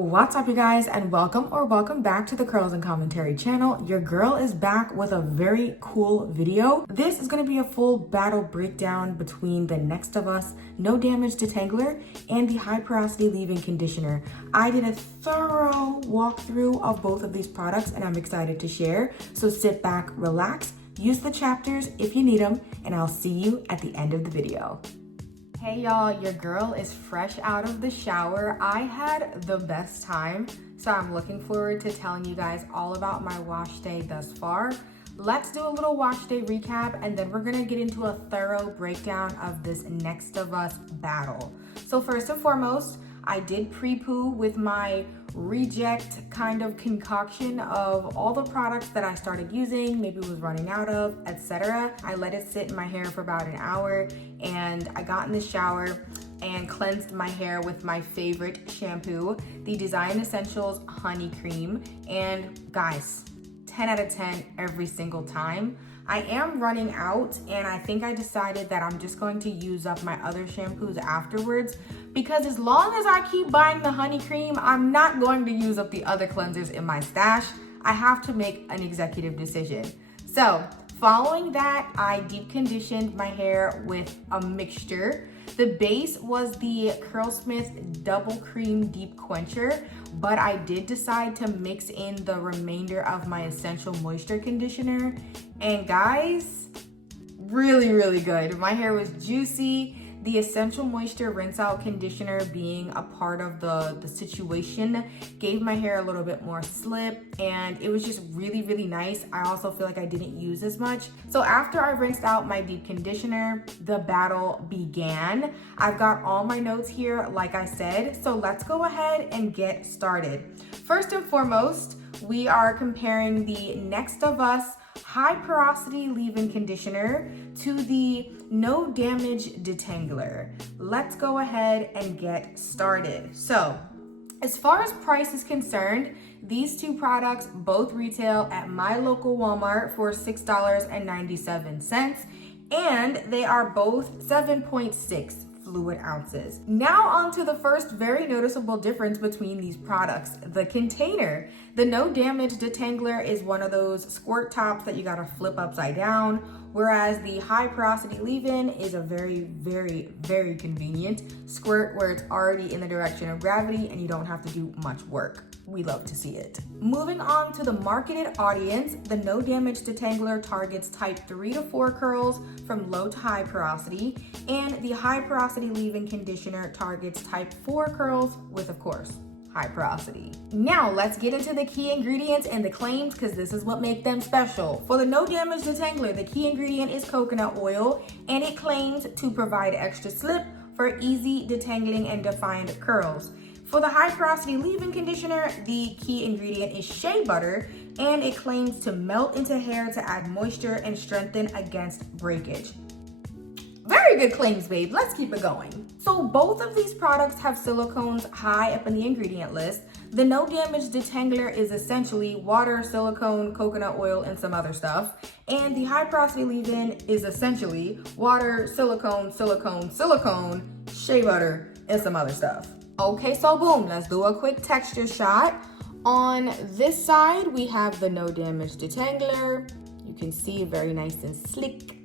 What's up, you guys, and welcome back to the Curls and Commentary channel. Your girl is back with a very cool video. This is going to be a full battle breakdown between the Next of Us No Damage Detangler and the High Porosity Leave-In Conditioner. I did a thorough walkthrough of both of these products and I'm excited to share. So sit back, relax, use the chapters if you need them, and I'll see you at the end of the video. Hey y'all, your girl is fresh out of the shower. I had the best time, so I'm looking forward to telling you guys all about my wash day thus far. Let's do a little wash day recap, and then we're gonna get into a thorough breakdown of this Next of Us battle. So first and foremost, I did pre-poo with my reject kind of concoction of all the products that I started using, maybe was running out of, etc. I let it sit in my hair for about an hour, and I got in the shower and cleansed my hair with my favorite shampoo, the Design Essentials Honey Cream. And guys, 10 out of 10 every single time. I am running out, and I think I decided that I'm just going to use up my other shampoos afterwards, because as long as I keep buying the honey cream, I'm not going to use up the other cleansers in my stash. I have to make an executive decision. So following that, I deep conditioned my hair with a mixture. The base was the Curlsmith Double Cream Deep Quencher, but I did decide to mix in the remainder of my Essential Moisture Conditioner. And guys, really good. My hair was juicy. The Essential Moisture Rinse Out Conditioner, being a part of the situation, gave my hair a little bit more slip, and it was just really nice. I also feel like I didn't use as much. So after I rinsed out my deep conditioner, the battle began. I've got all my notes here, like I said, so let's go ahead and get started. First and foremost, we are comparing the Next of Us High Porosity Leave-In Conditioner to the No Damage Detangler. Let's go ahead and get started. So, as far as price is concerned, these two products both retail at my local Walmart for $6.97, and they are both 7.6 fluid ounces. Now on to the first very noticeable difference between these products, the container. The No Damage Detangler is one of those squirt tops that you gotta flip upside down, whereas the High Porosity Leave-In is a very convenient squirt where it's already in the direction of gravity and you don't have to do much work. We love to see it. Moving on to the marketed audience, the No Damage Detangler targets type 3 to 4 curls from low to high porosity, and the High Porosity Leave-In Conditioner targets type 4 curls with, of course, high porosity. Now let's get into the key ingredients and the claims, because this is what makes them special. For the No Damage Detangler, the key ingredient is coconut oil, and it claims to provide extra slip for easy detangling and defined curls. For the High Porosity Leave-In Conditioner, the key ingredient is shea butter, and it claims to melt into hair to add moisture and strengthen against breakage. Very good claims, babe. Let's keep it going. So both of these products have silicones high up in the ingredient list. The No Damage Detangler is essentially water, silicone, coconut oil, and some other stuff. And the High Porosity Leave-In is essentially water, silicone, shea butter, and some other stuff. Okay, so boom, let's do a quick texture shot. On this side, we have the No Damage Detangler. You can see very nice and slick.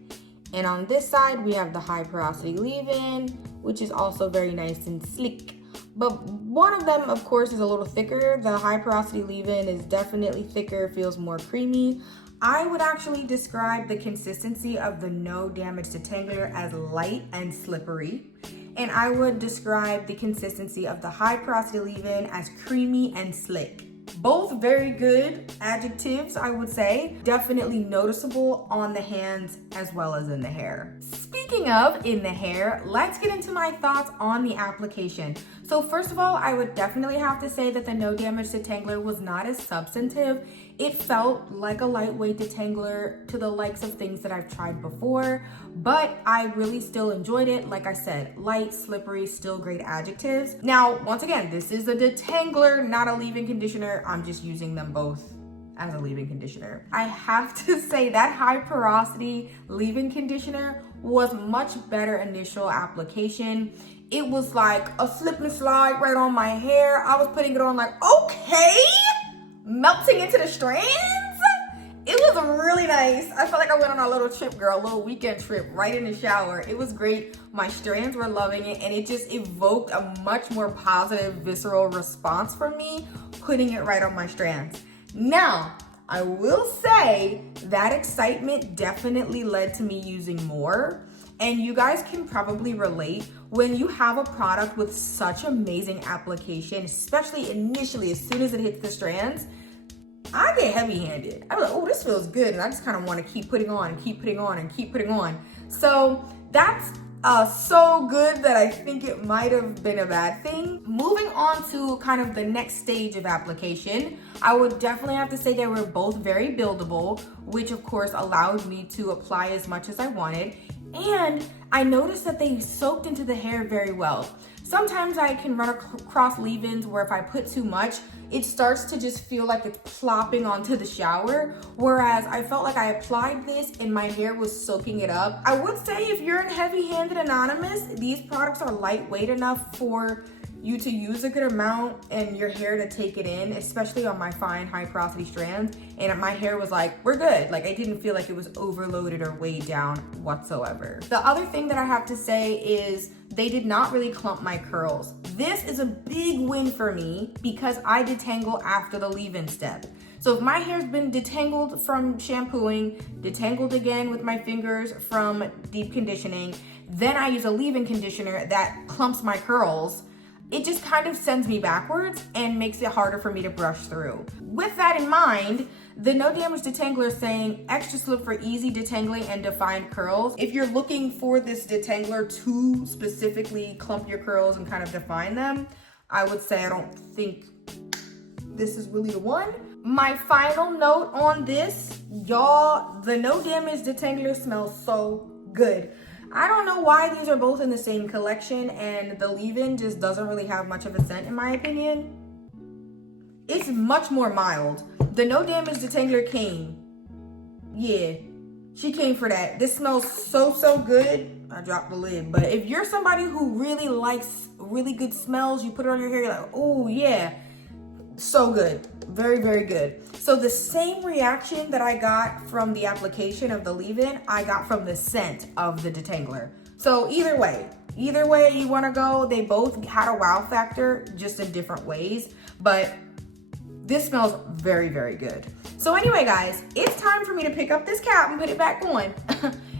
And on this side, we have the High Porosity Leave-In, which is also very nice and slick. But one of them, of course, is a little thicker. The High Porosity Leave-In is definitely thicker, feels more creamy. I would actually describe the consistency of the No Damage Detangler as light and slippery. And I would describe the consistency of the High Porosity Leave-In as creamy and slick. Both very good adjectives, I would say. Definitely noticeable on the hands as well as in the hair. Speaking of in the hair, let's get into my thoughts on the application. So first of all, I would definitely have to say that the No Damage Detangler was not as substantive. It felt like a lightweight detangler to the likes of things that I've tried before, but I really still enjoyed it. Like I said, light, slippery, still great adjectives. Now, once again, this is a detangler, not a leave-in conditioner. I'm just using them both as a leave-in conditioner. I have to say that High Porosity leave-in conditioner was much better initial application. It was like a slip and slide right on my hair. I was putting it on like, okay, melting into the strands. It was really nice. I felt like I went on a little trip, girl, a little weekend trip right in the shower. It was great. My strands were loving it, and it just evoked a much more positive, visceral response from me putting it right on my strands. Now, I will say that excitement definitely led to me using more. And you guys can probably relate when you have a product with such amazing application, especially initially, as soon as it hits the strands, I get heavy-handed. I'm like, oh, this feels good. And I just kind of want to keep putting on and keep putting on and keep putting on. So that's so good that I think it might have been a bad thing. Moving on to kind of the next stage of application, I would definitely have to say they were both very buildable, which of course allowed me to apply as much as I wanted. And I noticed that they soaked into the hair very well. Sometimes I can run across leave-ins where if I put too much, it starts to just feel like it's plopping onto the shower. Whereas I felt like I applied this and my hair was soaking it up. I would say if you're in Heavy-Handed Anonymous, these products are lightweight enough for you to use a good amount and your hair to take it in, especially on my fine high porosity strands. And my hair was like, we're good. Like, I didn't feel like it was overloaded or weighed down whatsoever. The other thing that I have to say is they did not really clump my curls. This is a big win for me because I detangle after the leave-in step. So if my hair's been detangled from shampooing, detangled again with my fingers from deep conditioning, then I use a leave-in conditioner that clumps my curls, it just kind of sends me backwards and makes it harder for me to brush through. With that in mind, the No Damage Detangler is saying extra slip for easy detangling and defined curls. If you're looking for this detangler to specifically clump your curls and kind of define them, I would say I don't think this is really the one. My final note on this, y'all, the No Damage Detangler smells so good. I don't know why these are both in the same collection and the leave-in just doesn't really have much of a scent in my opinion. It's much more mild. The No Damage Detangler came. Yeah, she came for that. This smells so good. I dropped the lid. But if you're somebody who really likes really good smells, you put it on your hair, you're like, oh yeah, so good. Very good. So the same reaction that I got from the application of the leave-in, I got from the scent of the Detangler. So either way you want to go, they both had a wow factor, just in different ways, but this smells very good. So anyway, guys, it's time for me to pick up this cap and put it back on.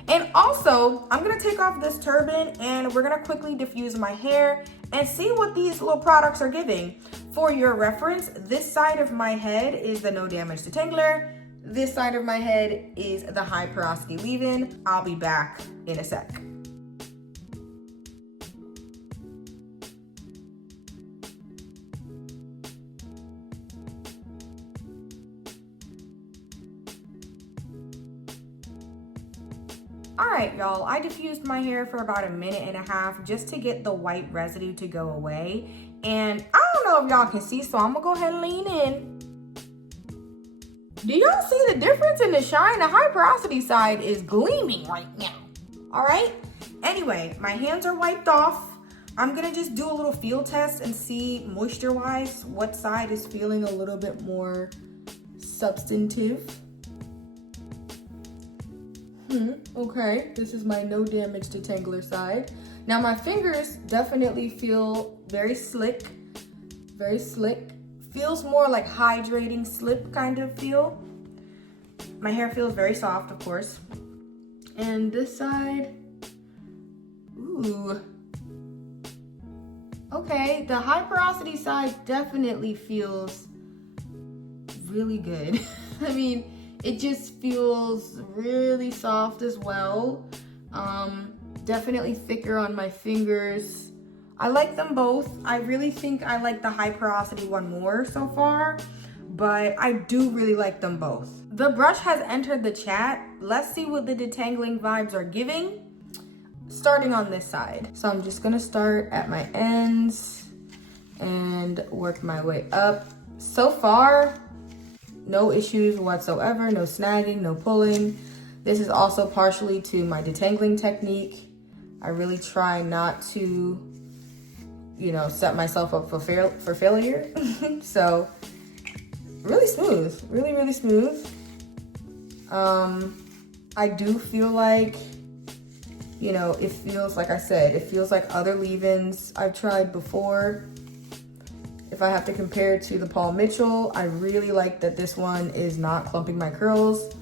And also, I'm gonna take off this turban and we're gonna quickly diffuse my hair and see what these little products are giving. For your reference, this side of my head is the No Damage Detangler. This side of my head is the High Porosity leave-in. I'll be back in a sec. All right, y'all, I diffused my hair for about 1.5 minutes just to get the white residue to go away. And I don't know if y'all can see, so I'm gonna go ahead and lean in. Do y'all see the difference in the shine? The High Porosity side is gleaming right now. All right, anyway, my hands are wiped off. I'm gonna just do a little feel test and see moisture-wise what side is feeling a little bit more substantive. Okay, this is my No Damage Detangler side. Now my fingers definitely feel very slick. Feels more like hydrating slip kind of feel. My hair feels very soft, of course. And this side, ooh. Okay, the High Porosity side definitely feels really good. I mean, it just feels really soft as well. Definitely thicker on my fingers. I like them both. I really think I like the High Porosity one more so far, but I do really like them both. The brush has entered the chat. Let's see what the detangling vibes are giving. Starting on this side. So I'm just gonna start at my ends and work my way up. So far, no issues whatsoever, no snagging, no pulling. This is also partially to my detangling technique. I really try not to, you know, set myself up for failure. So really smooth, really smooth. I do feel like, you know, it feels, like I said, it feels like other leave-ins I've tried before. If I have to compare it to the Paul Mitchell, I really like that this one is not clumping my curls.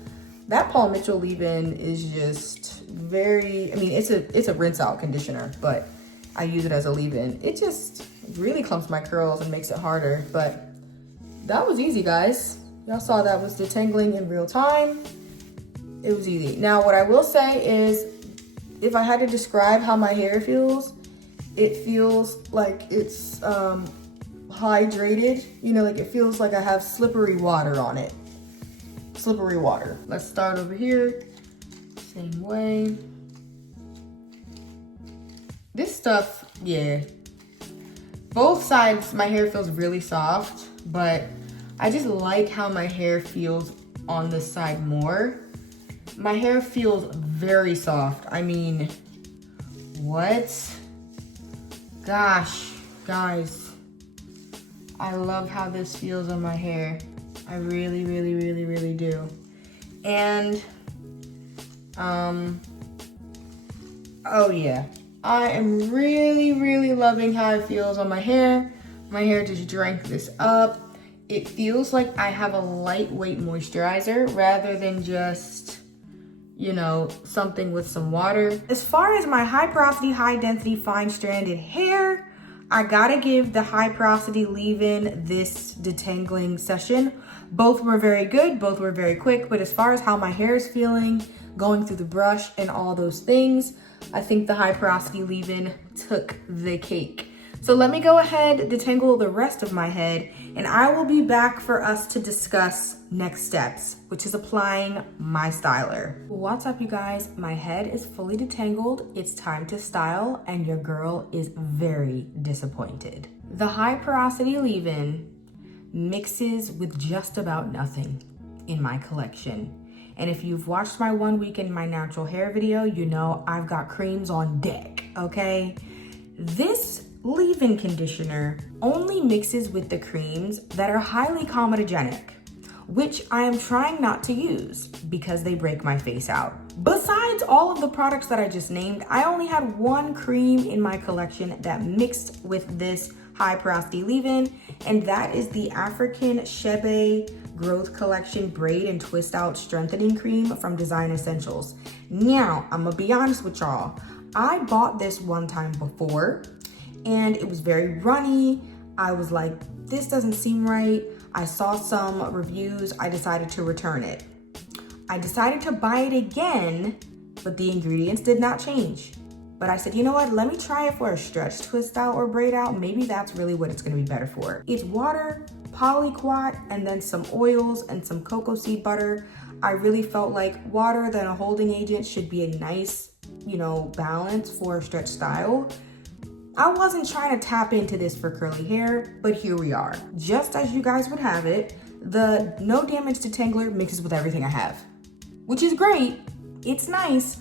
That Paul Mitchell leave-in is just very, I mean, it's a rinse out conditioner, but I use it as a leave-in. It just really clumps my curls and makes it harder, but that was easy, guys. Y'all saw that was detangling in real time. It was easy. Now, what I will say is, if I had to describe how my hair feels, it feels like it's hydrated. You know, like it feels like I have slippery water on it. Slippery water. Let's start over here. Same way. This stuff, yeah. Both sides, my hair feels really soft, but I just like how my hair feels on this side more. My hair feels very soft. I mean, what? Gosh, guys. I love how this feels on my hair. I really do. And, oh yeah. I am really loving how it feels on my hair. My hair just drank this up. It feels like I have a lightweight moisturizer rather than just, you know, something with some water. As far as my high porosity, high density, fine stranded hair, I gotta give the high porosity leave-in this detangling session. Both were very good, both were very quick, but as far as how my hair is feeling, going through the brush and all those things, I think the high porosity leave-in took the cake. So let me go ahead, detangle the rest of my head, and I will be back for us to discuss next steps, which is applying my styler. What's up, you guys? My head is fully detangled. It's time to style, and your girl is very disappointed. The high porosity leave-in mixes with just about nothing in my collection. And if you've watched my 1 week in my natural hair video, you know I've got creams on deck, okay? This leave-in conditioner only mixes with the creams that are highly comedogenic, which I am trying not to use because they break my face out. Besides all of the products that I just named, I only had one cream in my collection that mixed with this high porosity leave-in, and that is the African Shebe Growth Collection Braid and Twist Out Strengthening Cream from Design Essentials. Now, I'm gonna be honest with y'all. I bought this one time before, and it was very runny. I was like, this doesn't seem right. I saw some reviews. I decided to return it. I decided to buy it again, but the ingredients did not change. But I said, you know what? Let me try it for a stretch twist out or braid out. Maybe that's really what it's gonna be better for. It's water, polyquat, and then some oils and some cocoa seed butter. I really felt like water then a holding agent should be a nice, you know, balance for a stretch style. I wasn't trying to tap into this for curly hair, but here we are. Just as you guys would have it, the No Damage Detangler mixes with everything I have, which is great. It's nice,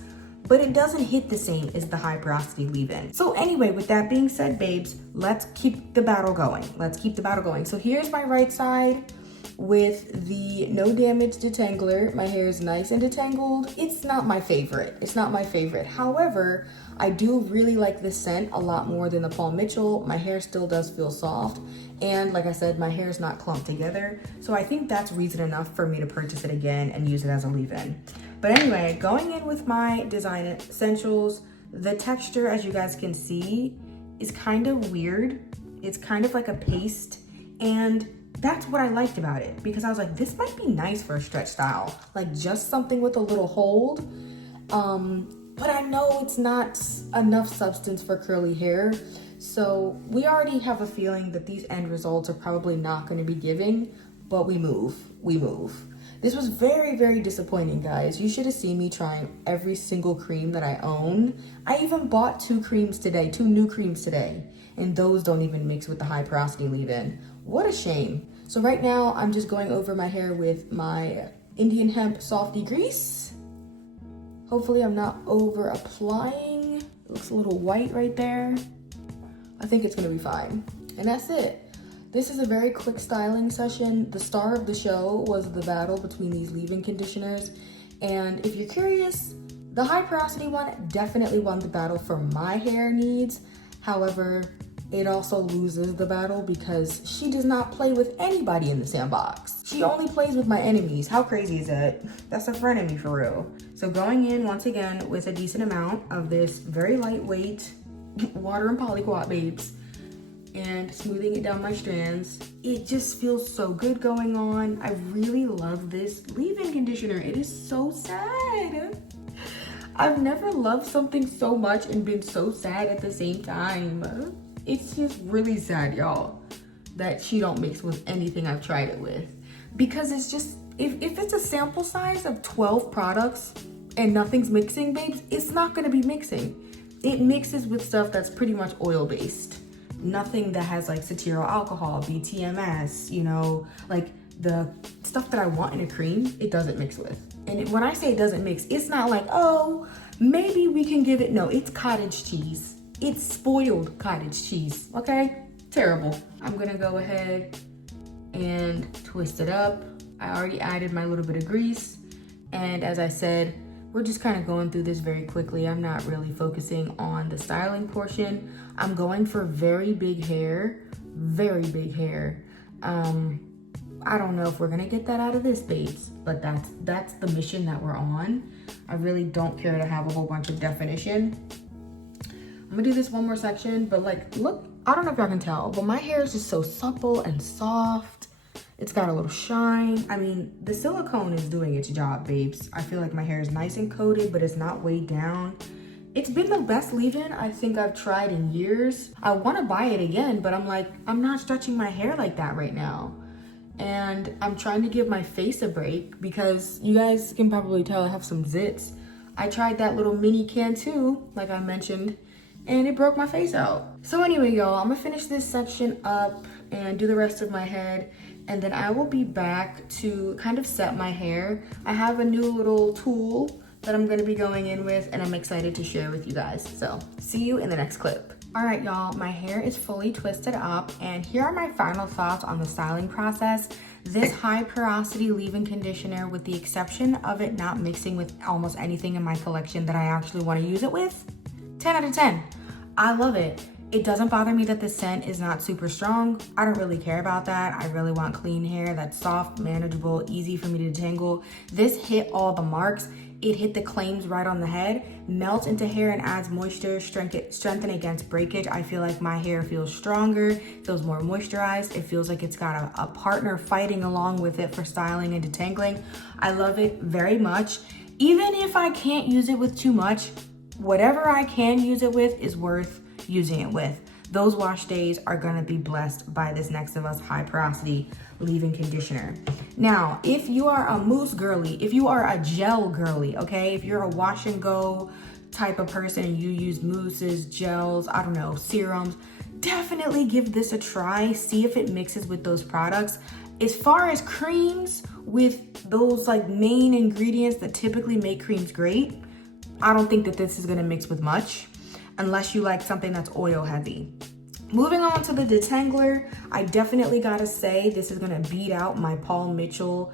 but it doesn't hit the same as the high porosity leave-in. So anyway, with that being said, babes, let's keep the battle going. Let's keep the battle going. So here's my right side with the No Damage Detangler. My hair is nice and detangled. It's not my favorite. It's not my favorite. However, I do really like this scent a lot more than the Paul Mitchell. My hair still does feel soft. And like I said, my hair is not clumped together. So I think that's reason enough for me to purchase it again and use it as a leave-in. But anyway, going in with my Design Essentials, the texture, as you guys can see, is kind of weird. It's kind of like a paste. And that's what I liked about it, because I was like, this might be nice for a stretch style. Like just something with a little hold. But I know it's not enough substance for curly hair. So we already have a feeling that these end results are probably not going to be giving, but we move. This was very disappointing, guys. You should have seen me trying every single cream that I own. I even bought two new creams today, and those don't even mix with the high porosity leave-in. What a shame. So right now I'm just going over my hair with my Indian Hemp Softy Grease. Hopefully I'm not over applying. It looks a little white right there. I think it's gonna be fine. And that's it. This is a very quick styling session. The star of the show was the battle between these leave-in conditioners. And if you're curious, the High Porosity one definitely won the battle for my hair needs. However, it also loses the battle because she does not play with anybody in the sandbox. She only plays with my enemies. How crazy is that? That's a frenemy for real. So going in once again with a decent amount of this very lightweight water and polyquat babes and smoothing it down my strands. It just feels so good going on. I really love this leave-in conditioner. It is so sad. I've never loved something so much and been so sad at the same time. It's just really sad, y'all, that she don't mix with anything I've tried it with. Because it's just, if it's a sample size of 12 products and nothing's mixing, babes, it's not gonna be mixing. It mixes with stuff that's pretty much oil-based. Nothing that has like cetyl alcohol, BTMS, you know, like the stuff that I want in a cream, it doesn't mix with. And when I say it doesn't mix, it's not like, oh, maybe we can give it, no, it's cottage cheese. It's spoiled cottage cheese, okay? Terrible. I'm gonna go ahead and twist it up. I already added my little bit of grease. And as I said, we're just kind of going through this very quickly. I'm not really focusing on the styling portion. I'm going for very big hair, very big hair. I don't know if we're gonna get that out of this, babes, but that's the mission that we're on. I really don't care to have a whole bunch of definition. I'm gonna do this one more section, but like, look, I don't know if y'all can tell, but my hair is just so supple and soft. It's got a little shine. I mean, the silicone is doing its job, babes. I feel like my hair is nice and coated, but it's not weighed down. It's been the best leave-in I think I've tried in years. I wanna buy it again, but I'm like, I'm not stretching my hair like that right now. And I'm trying to give my face a break because you guys can probably tell I have some zits. I tried that little mini can too, like I mentioned, and it broke my face out. So anyway, y'all, I'm gonna finish this section up and do the rest of my head, and then I will be back to kind of set my hair. I have a new little tool that I'm gonna be going in with, and I'm excited to share with you guys. So see you in the next clip. All right, y'all, my hair is fully twisted up, and here are my final thoughts on the styling process. This High Porosity leave-in conditioner, with the exception of it not mixing with almost anything in my collection that I actually wanna use it with, 10 out of 10. I love it. It doesn't bother me that the scent is not super strong. I don't really care about that. I really want clean hair that's soft, manageable, easy for me to detangle. This hit all the marks. It hit the claims right on the head, melts into hair and adds moisture, strengthen against breakage. I feel like my hair feels stronger, feels more moisturized. It feels like it's got a partner fighting along with it for styling and detangling. I love it very much. Even if I can't use it with too much, whatever I can use it with is worth using it with. Those wash days are gonna be blessed by this Next of Us High Porosity leave-in conditioner. Now, if you are a mousse girly, if you are a gel girly, okay? If you're a wash and go type of person and you use mousses, gels, I don't know, serums, definitely give this a try. See if it mixes with those products. As far as creams, with those like main ingredients that typically make creams great, I don't think that this is gonna mix with much, unless you like something that's oil heavy. Moving on to the Detangler, I definitely gotta say this is gonna beat out my Paul Mitchell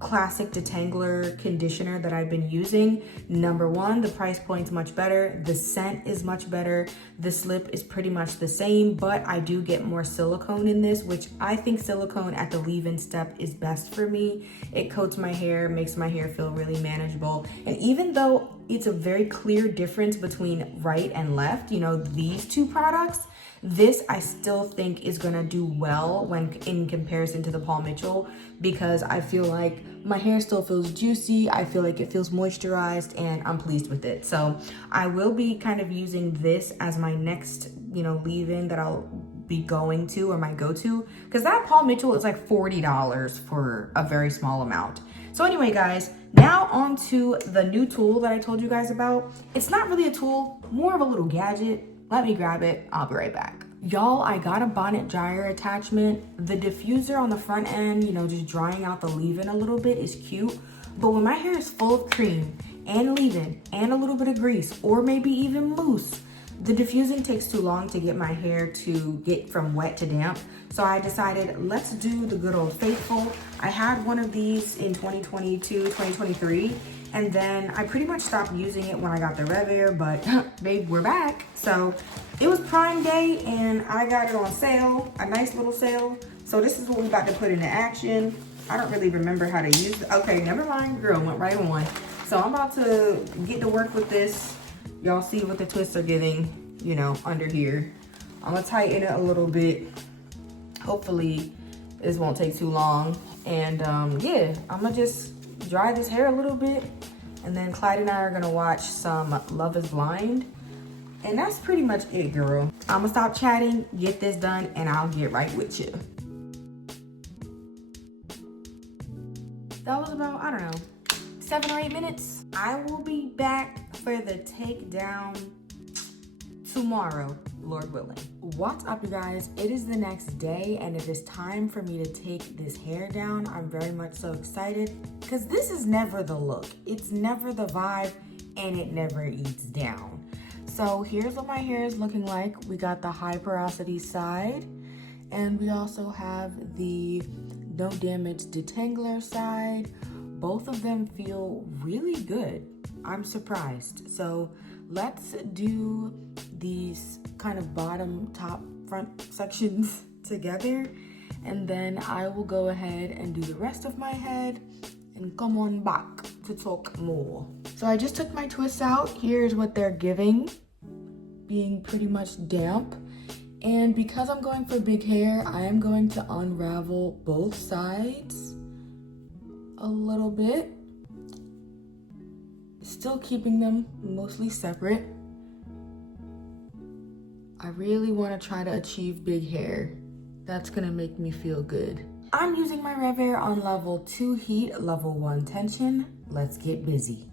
classic Detangler conditioner that I've been using. Number one, the price point's much better. The scent is much better. The slip is pretty much the same, but I do get more silicone in this, which I think silicone at the leave-in step is best for me. It coats my hair, makes my hair feel really manageable. And even though it's a very clear difference between right and left, you know, these two products, this I still think is gonna do well when in comparison to the Paul Mitchell, because I feel like my hair still feels juicy. I feel like it feels moisturized, and I'm pleased with it. So I will be kind of using this as my next, you know, leave-in that I'll be going to, or my go-to, because that Paul Mitchell is like $40 for a very small amount. So anyway, guys, now on to the new tool that I told you guys about. It's not really a tool, more of a little gadget. Let me grab it. I'll be right back. Y'all, I got a bonnet dryer attachment. The diffuser on the front end, you know, just drying out the leave-in a little bit is cute. But when my hair is full of cream and leave-in and a little bit of grease or maybe even mousse, the diffusing takes too long to get my hair to get from wet to damp. So I decided, let's do the good old faithful. I had one of these in 2022, 2023, and then I pretty much stopped using it when I got the Revair, but babe, we're back. So it was Prime Day and I got it on sale, a nice little sale. So this is what we about to put into action. I don't really remember how to use it. Okay, never mind, girl, went right on. So I'm about to get to work with this. Y'all see what the twists are giving, you know, under here. I'm gonna tighten it a little bit. Hopefully this won't take too long. And yeah, I'm gonna just dry this hair a little bit. And then Clyde and I are gonna watch some Love is Blind. And that's pretty much it, girl. I'm gonna stop chatting, get this done, and I'll get right with you. That was about, I don't know, 7 or 8 minutes. I will be back for the takedown tomorrow, Lord willing. What's up, you guys? It is the next day and it is time for me to take this hair down. I'm very much so excited because this is never the look. It's never the vibe and it never eats down. So here's what my hair is looking like. We got the high porosity side and we also have the no damage detangler side. Both of them feel really good. I'm surprised. So let's do these kind of bottom, top, front sections together. And then I will go ahead and do the rest of my head and come on back to talk more. So I just took my twists out. Here's what they're giving, being pretty much damp. And because I'm going for big hair, I am going to unravel both sides a little bit, still keeping them mostly separate. I really want to try to achieve big hair. That's gonna make me feel good. I'm using my Revair on level 2 heat, level 1 tension. Let's get busy.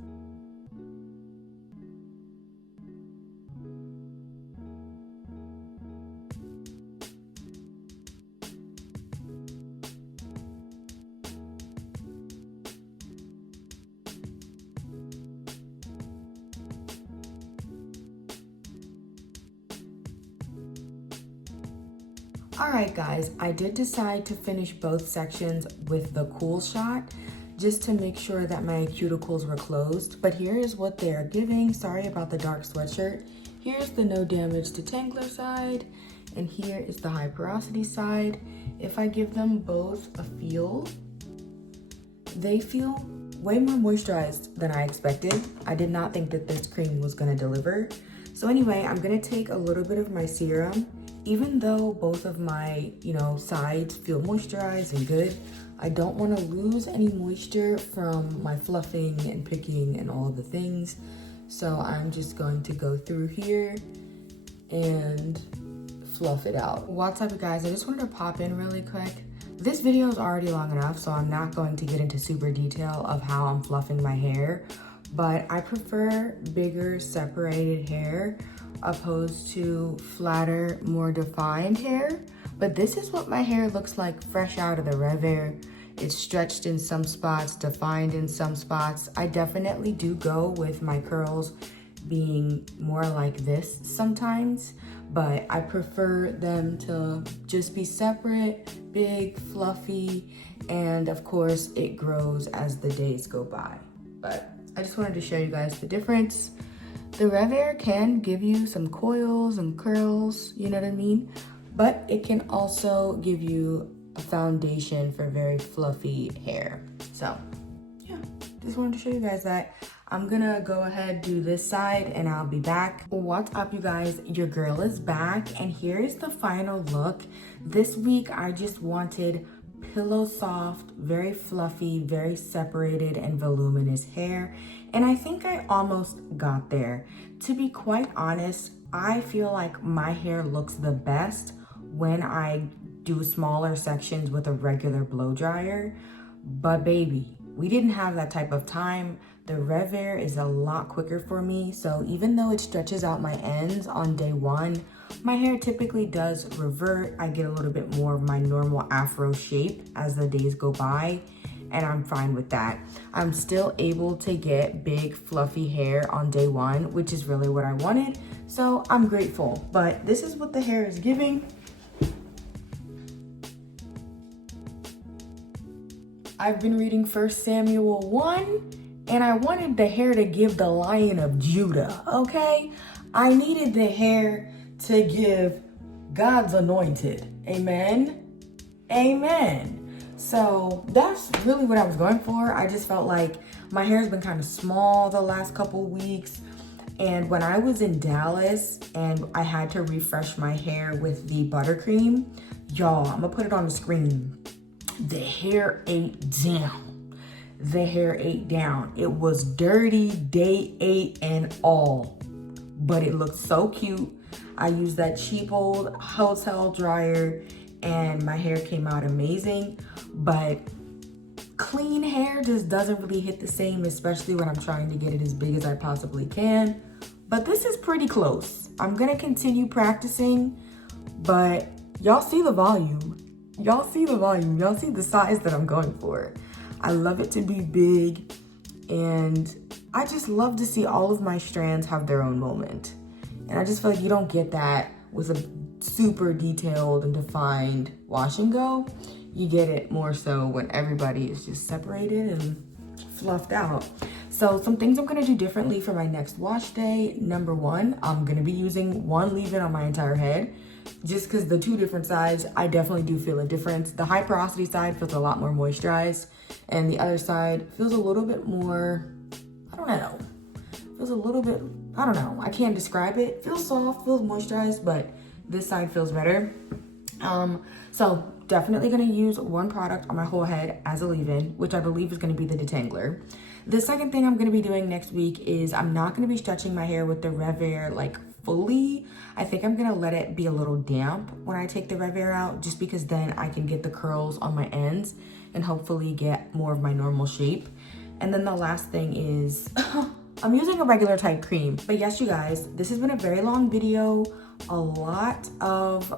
Alright guys, I did decide to finish both sections with the cool shot just to make sure that my cuticles were closed. But here is what they are giving. Sorry about the dark sweatshirt. Here's the no damage detangler side and here is the high porosity side. If I give them both a feel, they feel way more moisturized than I expected. I did not think that this cream was gonna deliver. So anyway, I'm gonna take a little bit of my serum. Even though both of my, sides feel moisturized and good, I don't want to lose any moisture from my fluffing and picking and all the things. So I'm just going to go through here and fluff it out. What's up, you guys? I just wanted to pop in really quick. This video is already long enough, so I'm not going to get into super detail of how I'm fluffing my hair, but I prefer bigger separated hair opposed to flatter, more defined hair. But this is what my hair looks like fresh out of the Revair. It's stretched in some spots, defined in some spots. I definitely do go with my curls being more like this sometimes, but I prefer them to just be separate, big, fluffy, and of course it grows as the days go by. But I just wanted to show you guys the difference. The Revair can give you some coils and curls, you know what I mean? But it can also give you a foundation for very fluffy hair. So yeah, just wanted to show you guys that. I'm gonna go ahead, do this side, and I'll be back. What's up, you guys? Your girl is back, and here is the final look. This week, I just wanted pillow soft, very fluffy, very separated and voluminous hair. And I think I almost got there. To be quite honest, I feel like my hair looks the best when I do smaller sections with a regular blow dryer. But baby, we didn't have that type of time. The Revair is a lot quicker for me. So even though it stretches out my ends on day one, my hair typically does revert. I get a little bit more of my normal afro shape as the days go by. and I'm fine with that. I'm still able to get big fluffy hair on day one, which is really what I wanted. So I'm grateful, but this is what the hair is giving. I've been reading 1 Samuel 1, and I wanted the hair to give the Lion of Judah, okay? I needed the hair to give God's anointed, amen? Amen. So that's really what I was going for. I just felt like my hair's been kind of small the last couple weeks. And when I was in Dallas and I had to refresh my hair with the buttercream, y'all, I'm gonna put it on the screen. The hair ate down. The hair ate down. It was dirty day 8 and all, but it looked so cute. I used that cheap old hotel dryer and my hair came out amazing, but clean hair just doesn't really hit the same, especially when I'm trying to get it as big as I possibly can. But this is pretty close. I'm gonna continue practicing, but y'all see the volume. Y'all see the volume. Y'all see the size that I'm going for. I love it to be big, and I just love to see all of my strands have their own moment. And I just feel like you don't get that with a super detailed and defined wash and go. You get it more so when everybody is just separated and fluffed out. So some things I'm gonna do differently for my next wash day. Number 1, I'm gonna be using 1 leave-in on my entire head. Just because the 2 different sides, I definitely do feel a difference. The high porosity side feels a lot more moisturized, and the other side feels a little bit more, I don't know. Feels a little bit, I don't know. I can't describe it. Feels soft, feels moisturized, but this side feels better. So definitely gonna use 1 product on my whole head as a leave-in, which I believe is gonna be the Detangler. The second thing I'm gonna be doing next week is I'm not gonna be stretching my hair with the Revair like fully. I think I'm gonna let it be a little damp when I take the Revair out, just because then I can get the curls on my ends and hopefully get more of my normal shape. And then the last thing is, I'm using a regular type cream. But yes, you guys, this has been a very long video, a lot of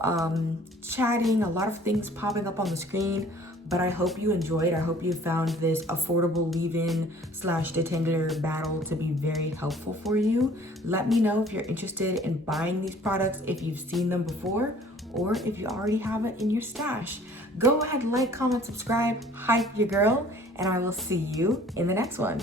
chatting, a lot of things popping up on the screen, but I hope you enjoyed. I hope you found this affordable leave-in / detangler battle to be very helpful for you. Let me know if you're interested in buying these products, if you've seen them before, or if you already have it in your stash. Go ahead, like, comment, subscribe, hype your girl, and I will see you in the next one.